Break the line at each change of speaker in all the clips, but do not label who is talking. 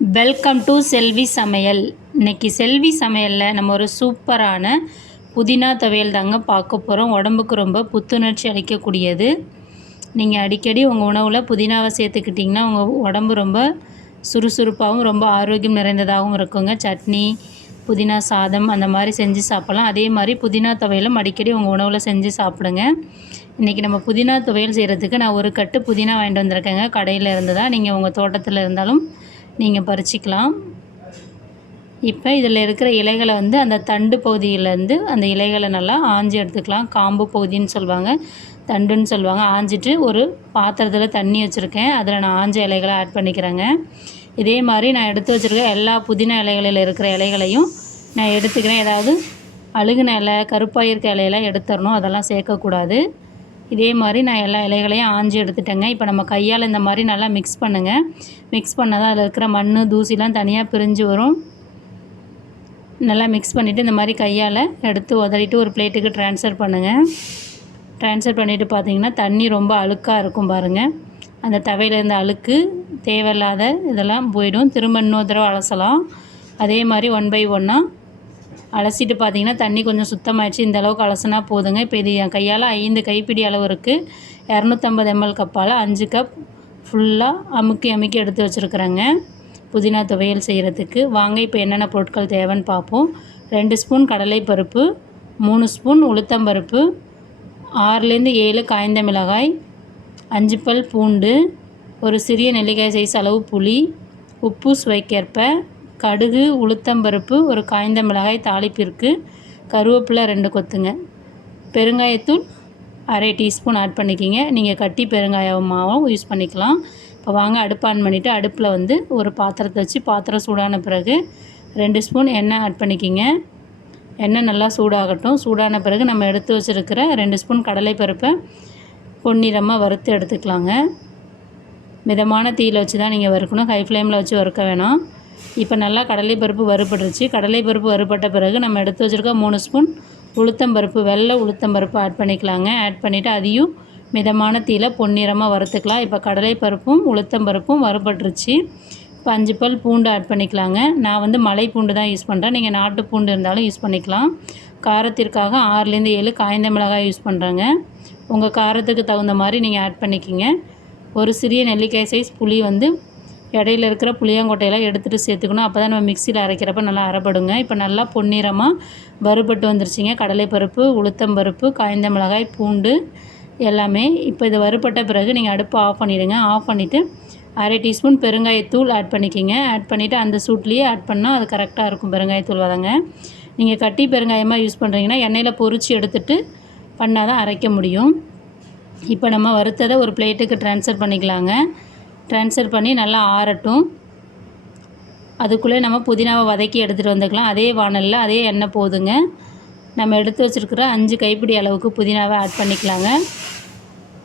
Welcome to செல்வி சமையல் இன்னைக்கு செல்வி சமையலில் நம்ம ஒரு சூப்பரான புதினா துவையல் தாங்க பார்க்க போகிறோம் உடம்புக்கு ரொம்ப புத்துணர்ச்சி அளிக்கக்கூடியது. நீங்கள் அடிக்கடி உங்கள் உணவில் புதினாவை சேர்த்துக்கிட்டிங்கன்னா உங்கள் உடம்பு ரொம்ப சுறுசுறுப்பாகவும் ரொம்ப ஆரோக்கியம் நிறைந்ததாகவும் இருக்குங்க. சட்னி புதினா சாதம் அந்த மாதிரி செஞ்சு சாப்பிட்லாம். அதே மாதிரி புதினா துவையலும் அடிக்கடி உங்கள் உணவில் செஞ்சு சாப்பிடுங்க. இன்றைக்கி நம்ம புதினா துவையல் செய்கிறதுக்கு நான் ஒரு கட்டு புதினா வாங்கிட்டு வந்திருக்கேங்க. கடையில் இருந்து தான் நீங்கள் உங்கள் தோட்டத்தில் இருந்தாலும் நீங்கள் பறிச்சிக்கலாம். இப்போ இதில் இருக்கிற இலைகளை வந்து அந்த தண்டு பகுதியிலேருந்து அந்த இலைகளை நல்லா ஆஞ்சி எடுத்துக்கலாம். காம்பு பகுதின்னு சொல்லுவாங்க. தண்டுன்னு சொல்லுவாங்க. ஆஞ்சிட்டு ஒரு பாத்திரத்தில் தண்ணி வச்சுருக்கேன். அதில் நான் ஆஞ்ச இலைகளை ஆட் பண்ணிக்கிறேங்க. இதே மாதிரி நான் எடுத்து வச்சுருக்க எல்லா புதினா இலைகளில் இருக்கிற இலைகளையும் நான் எடுத்துக்கிறேன். ஏதாவது அழுகுன இலை கருப்பாக இருக்க இலையெல்லாம் எடுத்துடணும். அதெல்லாம் சேர்க்கக்கூடாது. இதே மாதிரி நான் எல்லா இலைகளையும் ஆஞ்சி எடுத்துட்டேங்க. இப்போ நம்ம கையால் இந்த மாதிரி நல்லா மிக்ஸ் பண்ணுங்கள் மிக்ஸ் பண்ணால் தான் அதில் இருக்கிற மண் தூசிலாம் தனியாக பிரிஞ்சு வரும். நல்லா மிக்ஸ் பண்ணிவிட்டு இந்த மாதிரி கையால் எடுத்து உதறிட்டு ஒரு பிளேட்டுக்கு ட்ரான்ஸ்ஃபர் பண்ணுங்கள் ட்ரான்ஸ்ஃபர் பண்ணிவிட்டு பார்த்தீங்கன்னா தண்ணி ரொம்ப அழுக்காக இருக்கும் பாருங்கள் அந்த தவையில் இருந்த அழுக்கு தேவையில்லாத இதெல்லாம் போயிடும். திரும்ப இன்னொரு தடவை அலசலாம். அதே மாதிரி ஒன் பை ஒன்னாக அலசிட்டு பார்த்தீங்கன்னா தண்ணி கொஞ்சம் சுத்தமாகிடுச்சு இந்த அளவுக்கு அலசினா போதுங்க. இப்போ இது என் கையால் ஐந்து கைப்பிடி அளவு இருக்குது இரநூத்தம்பது எம்எல் கப்பால் அஞ்சு கப் ஃபுல்லாக அமுக்கி அமுக்கி எடுத்து வச்சுருக்குறேங்க. புதினா துவையல் செய்கிறதுக்கு வாங்க இப்போ என்னென்ன பொருட்கள் தேவைன்னு பார்ப்போம். ரெண்டு ஸ்பூன் கடலைப்பருப்பு மூணு ஸ்பூன் உளுத்தம்பருப்பு ஆறுலேருந்து ஏழு காய்ந்த மிளகாய் அஞ்சு பல் பூண்டு ஒரு சிறிய நெல்லிக்காய் சைஸ் அளவு புளி உப்பு சுவைக்கேற்ப கடுகு உளுத்தம்பருப்பு ஒரு காய்ந்த மிளகாய் தாளிப்பிற்கு கருவேப்பிலை ரெண்டு கொத்துங்க. பெருங்காயத்தூள் அரை டீஸ்பூன் ஆட் பண்ணிக்கிங்க. நீங்கள் கட்டி பெருங்காயமாகவும் யூஸ் பண்ணிக்கலாம். இப்போ வாங்க அடுப்பு ஆன் பண்ணிவிட்டு அடுப்பில் வந்து ஒரு பாத்திரத்தை வச்சு பாத்திரம் சூடான பிறகு ரெண்டு ஸ்பூன் எண்ணெய் ஆட் பண்ணிக்கிங்க. எண்ணெய் நல்லா சூடாகட்டும். சூடான பிறகு நம்ம எடுத்து வச்சுருக்கிற ரெண்டு ஸ்பூன் கடலைப்பருப்பை பொன்னிறமாக வறுத்து எடுத்துக்கலாங்க. மிதமான தீயில் வச்சு தான் நீங்கள் வறுக்கணும். ஹை ஃப்ளேமில் வச்சு வறுக்க வேணாம். இப்போ நல்லா கடலைப்பருப்பு வறுபட்டுருச்சு. கடலைப்பருப்பு வறுபட்ட பிறகு நம்ம எடுத்து வச்சுருக்க மூணு ஸ்பூன் உளுத்தம்பருப்பு வெள்ளை உளுத்தம்பருப்பு ஆட் பண்ணிக்கலாங்க. ஆட் பண்ணிவிட்டு அதையும் மிதமான தீயில் பொன்னிறமாக வறுத்துக்கலாம். இப்போ கடலைப்பருப்பும் உளுத்தம்பருப்பும் வறுபட்டுருச்சு. இப்போ அஞ்சு பல் பூண்டு ஆட் பண்ணிக்கலாங்க. நான் வந்து மலை பூண்டு தான் யூஸ் பண்ணுறேன் நீங்கள் நாட்டு பூண்டு இருந்தாலும் யூஸ் பண்ணிக்கலாம். காரத்திற்காக ஆறுலேருந்து ஏழு காய்ந்த மிளகாய் யூஸ் பண்ணுறேங்க உங்கள் காரத்துக்கு தகுந்த மாதிரி நீங்கள் ஆட் பண்ணிக்கிங்க. ஒரு சிறிய நெல்லிக்காய் சைஸ் புளி வந்து இடையில இருக்கிற புளியாங்கொட்டையெல்லாம் எடுத்துகிட்டு சேர்த்துக்கணும். அப்போ தான் நம்ம மிக்சியில் அரைக்கிறப்ப நல்லா அரைப்படுங்க. இப்போ நல்லா பொன்னிறமாக வறுபட்டு வந்துருச்சுங்க. கடலைப்பருப்பு உளுத்தம்பருப்பு காய்ந்த மிளகாய் பூண்டு எல்லாமே இப்போ இது வறுபட்ட பிறகு நீங்கள் அடுப்பு ஆஃப் பண்ணிவிடுங்க ஆஃப் பண்ணிவிட்டு அரை டீஸ்பூன் பெருங்காயத்தூள் ஆட் பண்ணிக்கிங்க. ஆட் பண்ணிவிட்டு அந்த சூட்லேயே ஆட் பண்ணால் அது கரெக்டாக இருக்கும் பெருங்காயத்தூள் வதங்க. நீங்கள் கட்டி பெருங்காயமாக யூஸ் பண்ணுறீங்கன்னா எண்ணெயில் பொறிச்சு எடுத்துகிட்டு பண்ணால் தான் அரைக்க முடியும். இப்போ நம்ம வறுத்ததை ஒரு பிளேட்டுக்கு ட்ரான்ஸ்ஃபர் பண்ணிக்கலாங்க. ட்ரான்ஸ்ஃபர் பண்ணி நல்லா ஆறட்டும். அதுக்குள்ளே நம்ம புதினாவை வதக்கி எடுத்துகிட்டு வந்துக்கலாம். அதே வானலில் அதே எண்ணெய் போதுங்க. நம்ம எடுத்து வச்சுருக்கிற அஞ்சு கைப்பிடி அளவுக்கு புதினாவை ஆட் பண்ணிக்கலாங்க.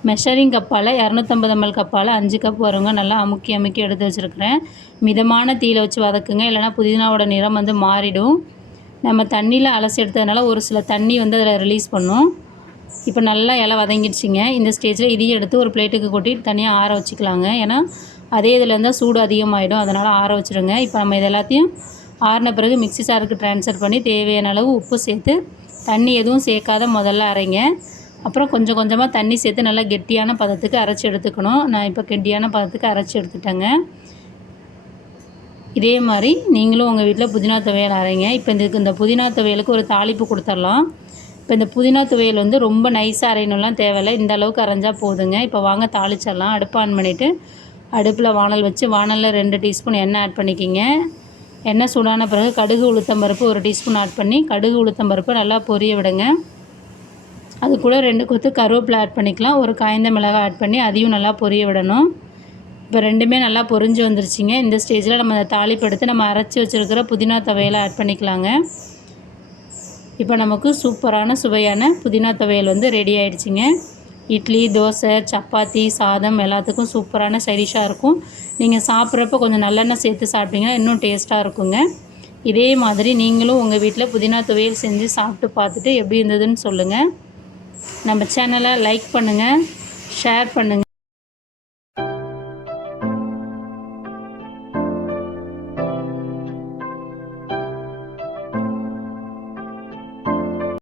மெஷரிங் கப்பால் இரநூத்தம்பது எம்எல் கப்பால் அஞ்சு கப் வருங்க. நல்லா அமுக்கி அமுக்கி எடுத்து வச்சுருக்கிறேன். மிதமான தீயில் வச்சு வதக்குங்க. இல்லைனா புதினாவோட நிறம் வந்து மாறிடும். நம்ம தண்ணியில் அலசி எடுத்ததுனால ஒரு சில தண்ணி வந்து அதில் ரிலீஸ் பண்ணும். இப்போ நல்லா இலை வதங்கிடுச்சிங்க. இந்த ஸ்டேஜில் இதையும் எடுத்து ஒரு பிளேட்டுக்கு கொட்டி தனியாக ஆற வச்சுக்கலாங்க. ஏன்னா அதே இதில் இருந்தால் சூடு அதிகமாகிடும் அதனால் ஆற வச்சுருங்க. இப்போ நம்ம இது எல்லாத்தையும் ஆறின பிறகு மிக்ஸி சாருக்கு ட்ரான்ஸ்ஃபர் பண்ணி தேவையான அளவு உப்பு சேர்த்து தண்ணி எதுவும் சேர்க்காத முதல்ல அரைங்க. அப்புறம் கொஞ்சம் கொஞ்சமாக தண்ணி சேர்த்து நல்லா கெட்டியான பதத்துக்கு அரைச்சி எடுத்துக்கணும். நான் இப்போ கெட்டியான பதத்துக்கு அரைச்சி எடுத்துட்டேங்க. இதே மாதிரி நீங்களும் உங்கள் வீட்டில் புதினா துவையல் அரைங்க. இப்போ இந்த இந்த புதினா துவையலுக்கு ஒரு தாளிப்பு கொடுத்துடலாம். இப்போ இந்த புதினா துவையல் வந்து ரொம்ப நைஸாக அரையணும்லாம் தேவையில்லை. இந்த அளவுக்கு அரைஞ்சால் போதுங்க. இப்போ வாங்க தாளிச்சிடலாம். அடுப்பு ஆன் பண்ணிவிட்டு அடுப்பில் வானல் வச்சு வானலில் ரெண்டு டீஸ்பூன் எண்ணெய் ஆட் பண்ணிக்கிங்க. எண்ணெய் சூடான பிறகு கடுகு உளுத்தம் பருப்பு ஒரு டீஸ்பூன் ஆட் பண்ணி கடுகு உளுத்தம் பருப்பு நல்லா பொரிய விடுங்க. அது கூட ரெண்டு கொத்து கருவேப்பிலை ஆட் பண்ணிக்கலாம். ஒரு காய்ந்த மிளகாய் ஆட் பண்ணி அதையும் நல்லா பொரிய விடணும். இப்போ ரெண்டுமே நல்லா பொரிஞ்சு வந்துருச்சுங்க. இந்த ஸ்டேஜில் நம்ம அதை தாளிப்படுத்து நம்ம அரைச்சி வச்சுருக்கிற புதினா துவையலை ஆட் பண்ணிக்கலாங்க. இப்போ நமக்கு சூப்பரான சுவையான புதினா துவையல் வந்து ரெடி ஆயிடுச்சுங்க. இட்லி தோசை சப்பாத்தி சாதம் எல்லாத்துக்கும் சூப்பரான சைடிஷாக இருக்கும். நீங்கள் சாப்பிட்றப்ப கொஞ்சம் நல்லெண்ணெய் சேர்த்து சாப்பிட்டீங்கன்னா இன்னும் டேஸ்ட்டாக இருக்குங்க. இதே மாதிரி நீங்களும் உங்கள் வீட்டில் புதினா துவையல் செஞ்சு சாப்பிட்டு பார்த்துட்டு எப்படி இருந்ததுன்னு சொல்லுங்கள் நம்ம சேனலை லைக் பண்ணுங்கள் ஷேர் பண்ணுங்கள்